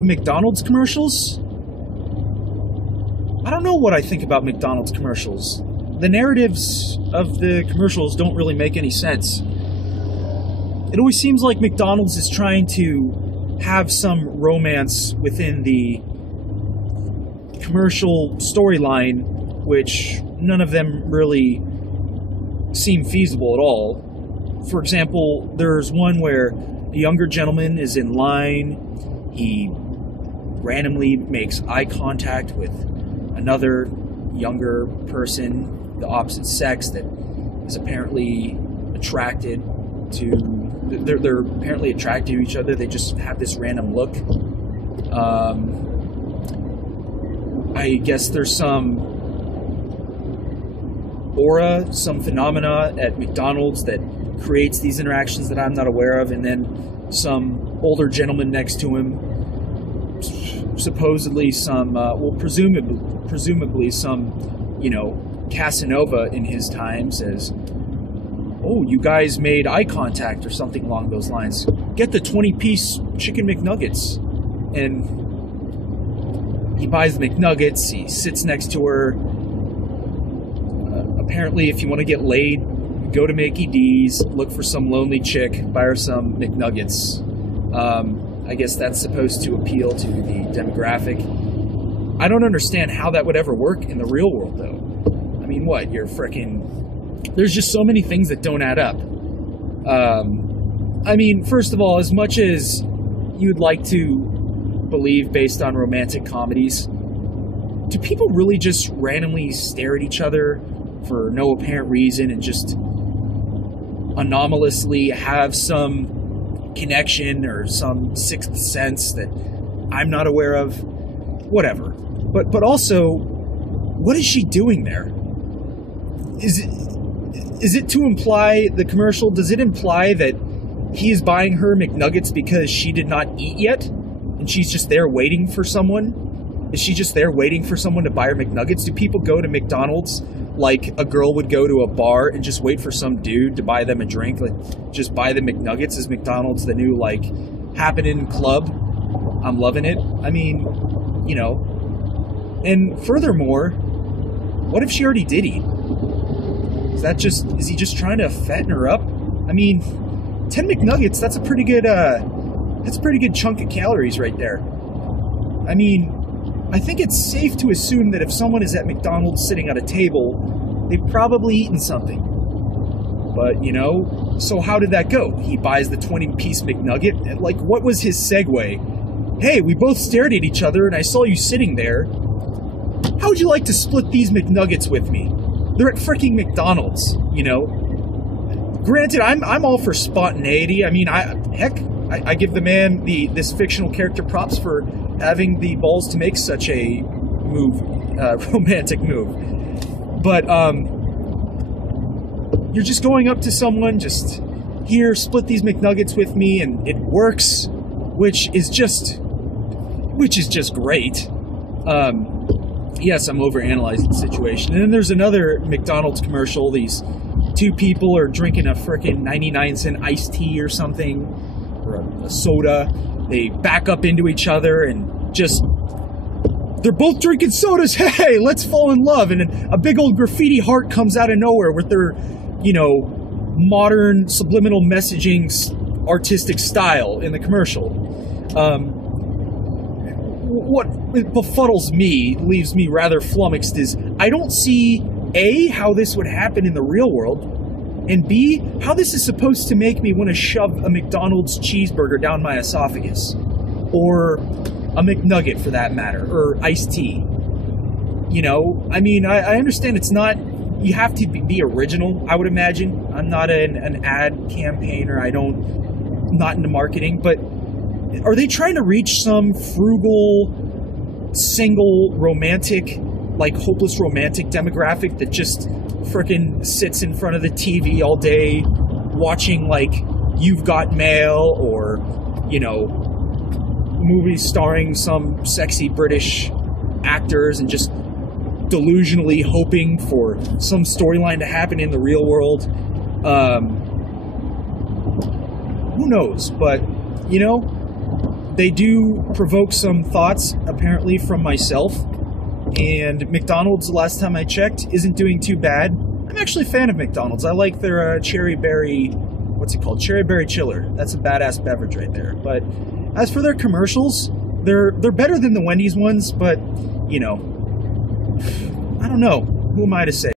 McDonald's commercials? I don't know what I think about McDonald's commercials. The narratives of the commercials don't really make any sense. It always seems like McDonald's is trying to have some romance within the commercial storyline, which none of them really seem feasible at all. For example, there's one where a younger gentleman is in line. He randomly makes eye contact with another younger person, the opposite sex, that is apparently attracted to... They're apparently attracted to each other. They just have this random look. I guess there's some aura, some phenomena at McDonald's that creates these interactions that I'm not aware of, and then some older gentleman next to him, supposedly some, presumably some, Casanova in his time, says, "Oh, you guys made eye contact," or something along those lines. "Get the 20-piece chicken McNuggets." And he buys the McNuggets, he sits next to her. Apparently, if you want to get laid, go to Mickey D's, look for some lonely chick, buy her some McNuggets. I guess that's supposed to appeal to the demographic. I don't understand how that would ever work in the real world, though. I mean, what? You're frickin'... There's just so many things that don't add up. I mean, first of all, as much as you'd like to believe based on romantic comedies, do people really just randomly stare at each other for no apparent reason and just anomalously have some connection or some sixth sense that I'm not aware of? Whatever. But also, what is she doing there? Is it to imply, the commercial, does it imply that he is buying her McNuggets because she did not eat yet? And she's just there waiting for someone? Is she just there waiting for someone to buy her McNuggets? Do people go to McDonald's like a girl would go to a bar and just wait for some dude to buy them a drink? Like, just buy the McNuggets? Is McDonald's the new, happening club? I'm loving it. I mean, And furthermore, what if she already did eat? Is he just trying to fatten her up? I mean, 10 McNuggets, that's a pretty good chunk of calories right there. I mean, I think it's safe to assume that if someone is at McDonald's sitting at a table, they've probably eaten something. But, so how did that go? He buys the 20-piece McNugget, and, what was his segue? "Hey, we both stared at each other, and I saw you sitting there. How would you like to split these McNuggets with me? They're at freaking McDonald's, Granted, I'm all for spontaneity. I mean, I give the man, this fictional character, props for having the balls to make such a move, romantic move. But, you're just going up to someone, just, "Here, split these McNuggets with me," and it works, which is just great. Yes, I'm overanalyzing the situation. And then there's another McDonald's commercial. These two people are drinking a frickin' 99-cent iced tea or something, or a soda. They back up into each other and they're both drinking sodas. Hey, let's fall in love. And then a big old graffiti heart comes out of nowhere with their, modern subliminal messaging artistic style in the commercial. What befuddles me, leaves me rather flummoxed, is I don't see, A, how this would happen in the real world, and B, how this is supposed to make me want to shove a McDonald's cheeseburger down my esophagus. Or a McNugget, for that matter, or iced tea. I mean, I understand it's not, you have to be original, I would imagine. I'm not an ad campaigner, not into marketing, but are they trying to reach some frugal, single, romantic, hopeless romantic demographic that just frickin' sits in front of the TV all day watching, You've Got Mail, or, movies starring some sexy British actors and just delusionally hoping for some storyline to happen in the real world? Who knows? But, they do provoke some thoughts, apparently, from myself. And McDonald's, the last time I checked, isn't doing too bad. I'm actually a fan of McDonald's. I like their cherry berry, what's it called? Cherry berry chiller. That's a badass beverage right there. But as for their commercials, they're better than the Wendy's ones, but, you know, I don't know. Who am I to say?